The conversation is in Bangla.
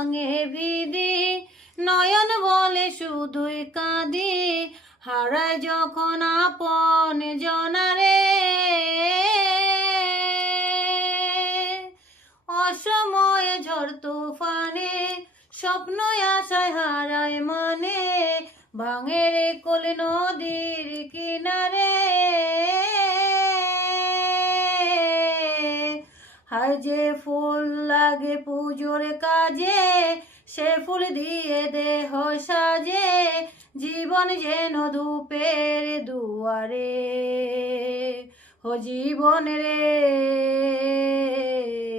ভাঙে ভিদি, নয়ন বলে শুধুই কাঁদি, হারায় যখন আপন জনারে। অসময়ে ঝড় তুফানে স্বপ্ন আশায় হারায় মানে, ভাঙে রে কোল নদীর কিনারে। হায় যে ফুল লাগে পুজোর কাজে, সে ফুল দিয়ে দেহ সাজে, জীবন যেন ধূপের দুয়ারে। ও জীবন রে